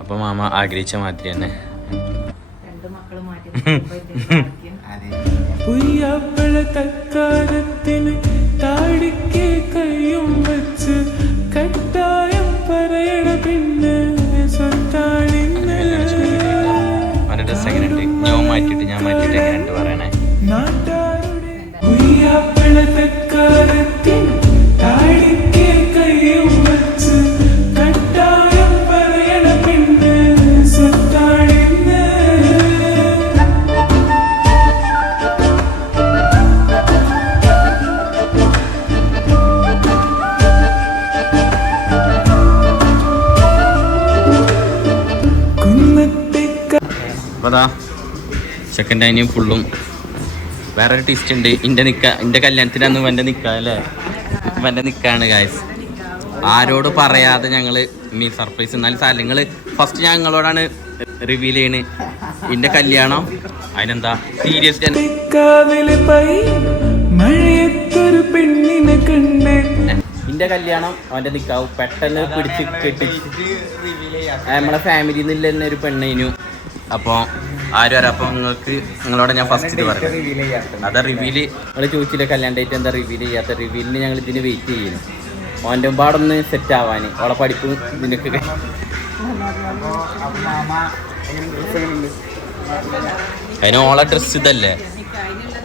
അപ്പൊ മാമ ആഗ്രഹിച്ച മാതിരി തന്നെ. തക്കാരത്തിന് താടിക്ക് കയ്യും വെച്ച് കട്ടായം സെക്കൻഡ് ടൈം ഫുള്ളും വേറൊരു ട്വിസ്റ്റ് ഉണ്ട്. എന്റെ നിക്ക എന്റെ കല്യാണത്തിന് വന്റെ നിക്ക അല്ലേ? വന്റെ നിക്കാണ് ഗായ്സ് ആരോട് പറയാതെ ഞങ്ങൾ മീ സർപ്രൈസ് എന്നാലും സാർ നിങ്ങൾ ഫസ്റ്റ് ഞങ്ങളോടാണ് റിവീൽ ചെയ്യണ്. എന്റെ കല്യാണം അതിനെന്താ സീരിയസ് എന്റെ കല്യാണം അവന്റെ നിക്കാവും പെട്ടെന്ന് പിടിച്ച് കെട്ടിച്ച്. നമ്മളെ ഫാമിലിയിൽ എന്നൊരു പെണ്ണേനു അപ്പോൾ ആരും അറിയാം. അപ്പോൾ നിങ്ങൾക്ക് നിങ്ങളോട് ഞാൻ ഫസ്റ്റ് ഇത് പറയാം. അതാ റിവീൽ നിങ്ങൾ ചോദിച്ചില്ല കല്യാൺ ഡേറ്റ് എന്താ റിവീൽ ചെയ്യാത്ത? റിവീലിന് ഞങ്ങൾ ഇതിന് വെയിറ്റ് ചെയ്യുന്നു. ഓന്റെ പാടൊന്ന് സെറ്റ് ആവാൻ ഓളെ പഠിപ്പ് ഇതിനൊക്കെ കഴി- അതിന് ഓളെ ഡ്രസ് ഇതല്ലേ?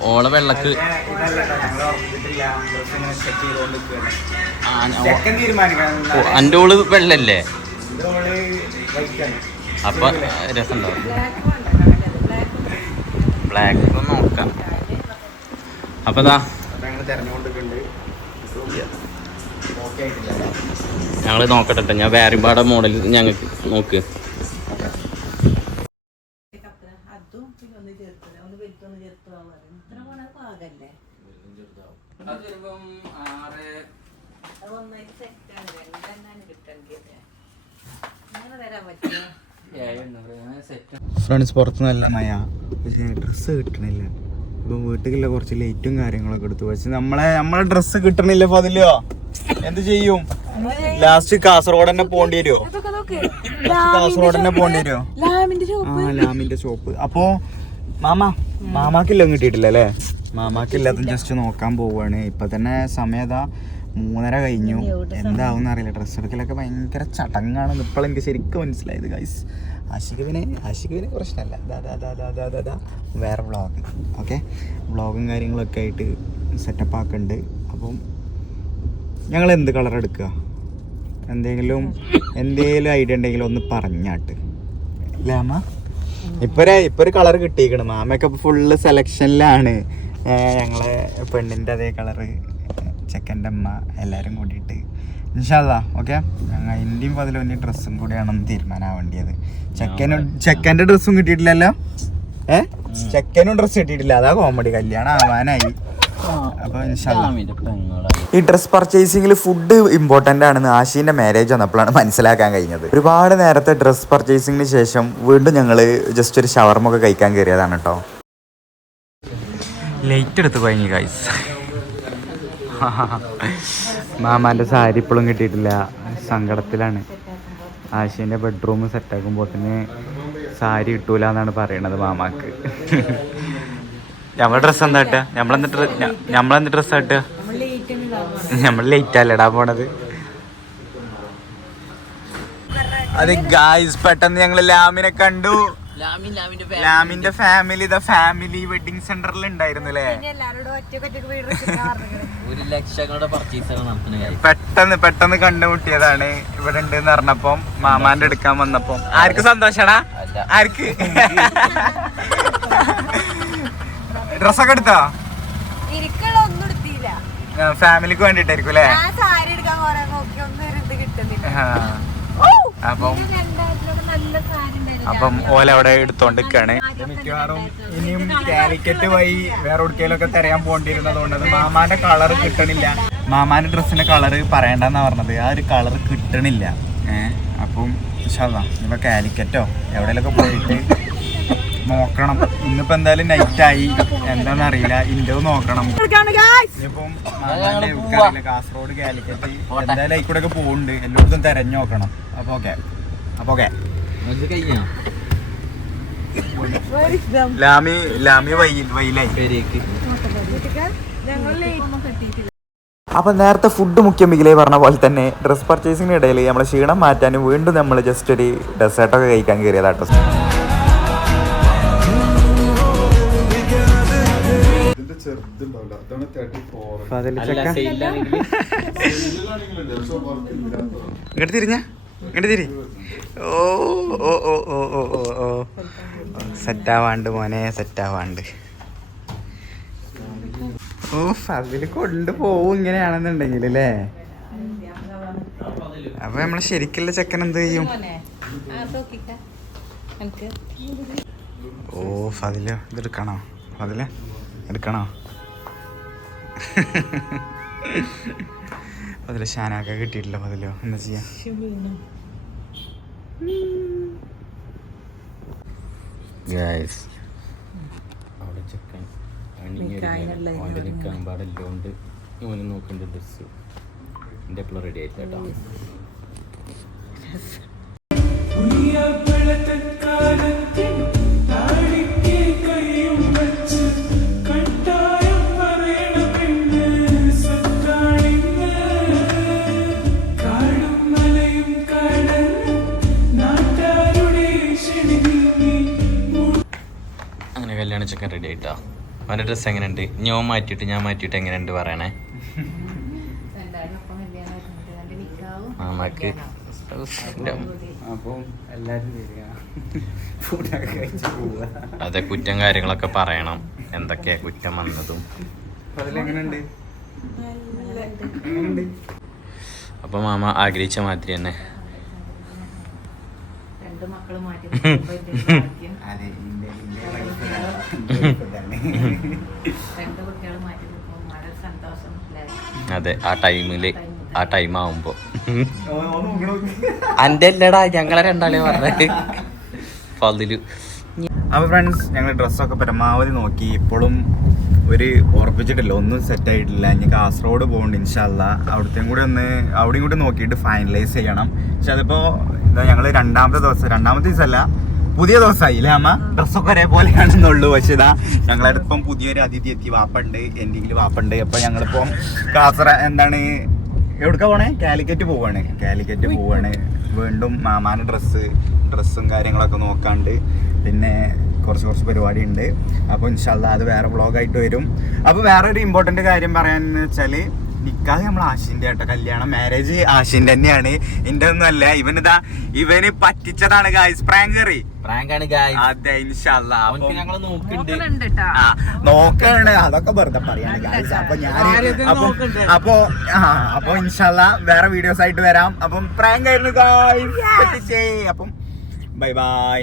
ഓളെ വെള്ളക്ക് അന്റെ ഓൾ വെള്ളല്ലേ? അപ്പൊ രസം ഉണ്ടാവും ബ്ലാക്ക് നോക്കാം. അപ്പൊ ദാ ഞങ്ങൾ നോക്കട്ടെ ട്ടോ. ഞാൻ വേറിമ്പാടെ മോഡൽ ഞങ്ങൾക്ക് നോക്ക്. ഒന്നായിട്ട് സെറ്റ് ആണ്. രണ്ടെണ്ണാണ് കിട്ടേണ്ടത്. അങ്ങനെ തരാൻ പറ്റുമോ ഫ്രണ്ട്സ് പുറത്ത് നല്ല മയ പക്ഷേ ഡ്രസ്സ് കിട്ടണില്ല. ഇപ്പം വീട്ടിലുള്ള കുറച്ച് ലൈറ്റും കാര്യങ്ങളൊക്കെ എടുത്തു. പക്ഷെ നമ്മളെ നമ്മളെ ഡ്രസ്സ് കിട്ടണില്ല അതിലോ എന്ത് ചെയ്യും? ലാസ്റ്റ് കാസർഗോഡ് തന്നെ പോണ്ടി വരുമോ കാസർഗോഡ് തന്നെ പോണ്ടി വരുമോ ആ ലാമിന്റെ ഷോപ്പ് അപ്പോ മാമ മാമാക്കില്ല കിട്ടിയിട്ടില്ല അല്ലേ? മാമാക്കില്ലാത്ത ജസ്റ്റ് നോക്കാൻ പോവാണ്. ഇപ്പൊ തന്നെ സമയതാ മൂന്നര കഴിഞ്ഞു. എന്താവും അറിയില്ല. ഡ്രസ്സ് എടുക്കലൊക്കെ ഭയങ്കര ചടങ്ങാണെന്ന് ഇപ്പോൾ എനിക്ക് ശരിക്കും മനസ്സിലായത് ഗൈസ് ആഷിഖിനെ ആഷിഖിനെ പ്രശ്നമല്ല ദാ വേറെ വ്ളോഗ് ഓക്കെ വ്ളോഗും കാര്യങ്ങളൊക്കെ ആയിട്ട് സെറ്റപ്പ് ആക്കുന്നുണ്ട് അപ്പം ഞങ്ങൾ എന്ത് കളർ എടുക്കുക എന്തെങ്കിലും എന്തെങ്കിലും ഐഡിയ ഉണ്ടെങ്കിൽ ഒന്ന് പറഞ്ഞാട്ട്. അല്ലേ അമ്മ? ഇപ്പൊ ഒരു ഇപ്പൊ ഒരു കളർ കിട്ടിയിരിക്കണം. മാമയൊക്കെ ഫുള്ള് സെലക്ഷനിലാണ് ഞങ്ങളെ പെണ്ണിന്റെ അതേ കളറ് ചെക്കന്റെ അമ്മ എല്ലാവരും കൂടിയിട്ട്. ഇൻഷാല്ല ഓക്കെ? ഞങ്ങൾ ഇന്ത്യയും വലിയ ഡ്രസ്സും കൂടിയാണെന്ന് തീരുമാനമാവേണ്ടത് ചെക്കനും ചെക്കന്റെ ഡ്രസ്സും കിട്ടിയിട്ടില്ലല്ലോ? ഏ? ചെക്കനും ഡ്രസ്സ് കിട്ടിയിട്ടില്ല. അതാ കോമഡി കല്യാണം ആവാനായി. ഈ ഡ്രസ് പർച്ചേസിംഗിൽ ഫുഡ് ഇമ്പോർട്ടന്റ് ആണെന്ന് ആശീന്റെ മാരേജ് വന്നപ്പോഴാണ് മനസ്സിലാക്കാൻ കഴിഞ്ഞത്. ഒരുപാട് നേരത്തെ ഡ്രസ് പർച്ചേസിംഗിന് ശേഷം വീണ്ടും ഞങ്ങൾ ജസ്റ്റ് ഒരു ഷവർമൊക്കെ കഴിക്കാൻ കയറിയതാണ് കേട്ടോ. ലേറ്റ് എടുത്ത് കഴിഞ്ഞു ഗൈസ് മാമാന്റെ സാരി ഇപ്പോഴും കിട്ടിയിട്ടില്ല. സങ്കടത്തിലാണ്. ആശീന്റെ ബെഡ്റൂം സെറ്റാക്കുമ്പോൾ തന്നെ സാരി കിട്ടൂല എന്നാണ് പറയണത് മാമാക്ക്. നമ്മളെ ഡ്രസ്സ് എന്താ ഇട്ടുക നമ്മളെന്ത് നമ്മളെന്ത് ഡ്രസ്സാ ഇട്ടുക നമ്മൾ ലേറ്റ് അല്ലടാ പോണത്. അത് ഗായ്സ് പെട്ടെന്ന് ഞങ്ങൾ ലാമിനെ കണ്ടു. ലാമിന്റെ ഫാമിലി ദ ഫാമിലി വെഡിങ് സെന്ററിൽ ഉണ്ടായിരുന്നു അല്ലേ ഒരു ലക്ഷങ്ങളുടെ പർച്ചേസ് പെട്ടെന്ന് പെട്ടെന്ന് കണ്ടുമുട്ടിയതാണ് ഇവിടെ ഉണ്ട് എന്ന് പറഞ്ഞപ്പം മാമാന്റെ എടുക്കാൻ വന്നപ്പം. ആർക്ക് സന്തോഷടാ? അല്ല. ആർക്ക്? ഡ്രസ്സൊക്കെ എടുത്തോ? ഒന്നും എടുത്തില്ല. ഫാമിലിക്ക് വേണ്ടിട്ടായിരിക്കും അല്ലേ? അപ്പം അപ്പം ഓല അവിടെ എടുത്തോണ്ടിരിക്കാണ്. മിക്കവാറും ഇനിയും കാലിക്കറ്റ് വഴി വേറെ എവിടേക്കെങ്കിലൊക്കെ തിരയാൻ പോകേണ്ടിയിരുന്നതുകൊണ്ട് അത് മാമാന്റെ കളർ കിട്ടണില്ല. മാമാന്റെ ഡ്രസ്സിന്റെ കളർ പറയണ്ടെന്നാ പറഞ്ഞത്. ആ ഒരു കളർ കിട്ടണില്ല. ഏഹ് അപ്പം ഇൻഷാല്ലാ ഇപ്പൊ കാലിക്കറ്റോ എവിടെയൊക്കെ പോയിട്ട് നോക്കണം. ഇന്നിപ്പോ എന്തായാലും നൈറ്റ് ആയി. എന്താണെന്ന് അറിയില്ല ഇന്റത് നോക്കണം. ഇനിയിപ്പം കാസർഗോഡ് കാലിക്കറ്റ് എന്തായാലും ആയിക്കൂടെ ഒക്കെ പോകുന്നുണ്ട് എല്ലായിടത്തും തെരഞ്ഞു നോക്കണം. അപ്പൊ ഓക്കെ. അപ്പൊ ഓക്കെ. ലാമി ലാമി വൈ വൈലായി അപ്പം നേരത്തെ ഫുഡ് മുഖ്യം മികിലേ പറഞ്ഞ പോലെ തന്നെ ഡ്രസ് പർച്ചേസിങ്ങിന് ഇടയിൽ നമ്മളെ ക്ഷീണം മാറ്റാൻ വീണ്ടും നമ്മൾ ജസ്റ്റ് ഒരു ഡെസേർട്ടൊക്കെ കഴിക്കാൻ കയറിയതാട്ടോ ചെറുതുണ്ടാവില്ല. അതാണ് തേർട്ടി ഇങ്ങോട്ട് തിരിഞ്ഞ. ഇങ്ങോട്ട് തിരി. ഓ ഓ ഓ ഓ ഓ ഓ ഓ. സെറ്റാവാണ്ട് മോനെ സെറ്റാവാണ്ട്. ഓ അതിൽ കൊണ്ടുപോവും ഇങ്ങനെയാണെന്നുണ്ടെങ്കിൽ അല്ലേ? അപ്പൊ നമ്മൾ ശരിക്കുള്ള ചെക്കൻ എന്ത് ചെയ്യും? ഓ ഫതിൽ ഇതെടുക്കണോ? ഫതിൽ എടുക്കണോ? ഫതിൽ ഷാനാക്ക കിട്ടിയിട്ടില്ല അതിലോ എന്താ ചെയ്യാ? ഗൈസ് അവിടെ ചെക്കൻ. അവന്റെ നിൽക്കാൻ പാടില്ലോണ്ട് ഇവന് നോക്കേണ്ട ഡ്രസ്സ് എന്റെ എപ്പോഴും റെഡി ആയിട്ട്. അങ്ങനെ ചിക്കൻ റെഡി ആയിട്ടോ? അവന്റെ ഡ്രസ്സ് എങ്ങനെയുണ്ട്? ഞാൻ മാറ്റിയിട്ട് ഞാൻ മാറ്റിയിട്ട് എങ്ങനെയുണ്ട് പറയണേ? നമുക്ക് അതെ കുറ്റം കാര്യങ്ങളൊക്കെ പറയണം. എന്തൊക്കെയാ കുറ്റം വന്നതും. അപ്പൊ മാമ ആഗ്രഹിച്ച മാതിരി തന്നെ. രണ്ട് മക്കൾ മാറ്റി. അതെ ആ ടൈമിൽ ആ ടൈം ആവുമ്പോ. അന്റെ അല്ലടാ ഞങ്ങളെ രണ്ടാളെ പറഞ്ഞത് ഫതിൽ. അപ്പൊ ഫ്രണ്ട്സ് ഞങ്ങൾ ഡ്രസ്സൊക്കെ പരമാവധി നോക്കി. ഇപ്പോഴും ഒരു ഉറപ്പിച്ചിട്ടില്ല ഒന്നും സെറ്റ് ആയിട്ടില്ല. ഇനി കാസർഗോഡ് പോകുന്നുണ്ട് ഇൻഷാല്ല അവിടത്തെയും കൂടി ഒന്ന് അവിടെയും കൂടി നോക്കിയിട്ട് ഫൈനലൈസ് ചെയ്യണം. പക്ഷെ അതിപ്പോ ഞങ്ങൾ രണ്ടാമത്തെ ദിവസം രണ്ടാമത്തെ ദിവസമല്ല പുതിയ ദിവസമായി ഇല്ലേ അമ്മ? ഡ്രസ്സൊക്കെ ഒരേപോലെയാണെന്നുള്ളൂ. പക്ഷെ ഇതാ ഞങ്ങളടുപ്പം പുതിയൊരു അതിഥി എത്തി. വാപ്പുണ്ട് എന്തെങ്കിലും വാപ്പുണ്ട്. അപ്പൊ ഞങ്ങളിപ്പം കാസറ എന്താണ് എവിടേക്കാ പോണേ? കാലിക്കറ്റ് പോവാണ്. കാലിക്കറ്റ് പോവാണ്. വീണ്ടും മാമാന്റെ ഡ്രസ്സ് ഡ്രസ്സും കാര്യങ്ങളൊക്കെ നോക്കാണ്ട് പിന്നെ കുറച്ച് കുറച്ച് പരിപാടി ഉണ്ട് അപ്പോൾ ഇൻഷാല്ല അത് വേറെ വ്ളോഗായിട്ട് വരും. അപ്പോൾ വേറെ ഒരു ഇമ്പോർട്ടന്റ് കാര്യം പറയാന്ന് വെച്ചാൽ നിക്കാഹ് നമ്മൾ ആശിന്റെ ആട്ടോ കല്യാണം മാരേജ് ആശിന്റെ തന്നെയാണ്. എന്റെ ഒന്നും അല്ല. ഇവനിതാ ഇവന് പറ്റിച്ചതാണ് ഗായ്സ് പ്രാങ്കറി പ്രാങ്കാണ് ഗായ് അതെ ഇൻഷാല്ല. നോക്കുന്നുണ്ട്. നോക്കാണ് അതൊക്കെ വെറുതെ പറയാണ്. അപ്പൊ ഞാൻ അപ്പൊ അപ്പൊ ആ അപ്പൊ ഇൻഷാല്ല വേറെ വീഡിയോസ് ആയിട്ട് വരാം. അപ്പം പ്രാങ്ക് ആയിരുന്നു ഗായ്സ് അപ്പം ബൈ ബൈ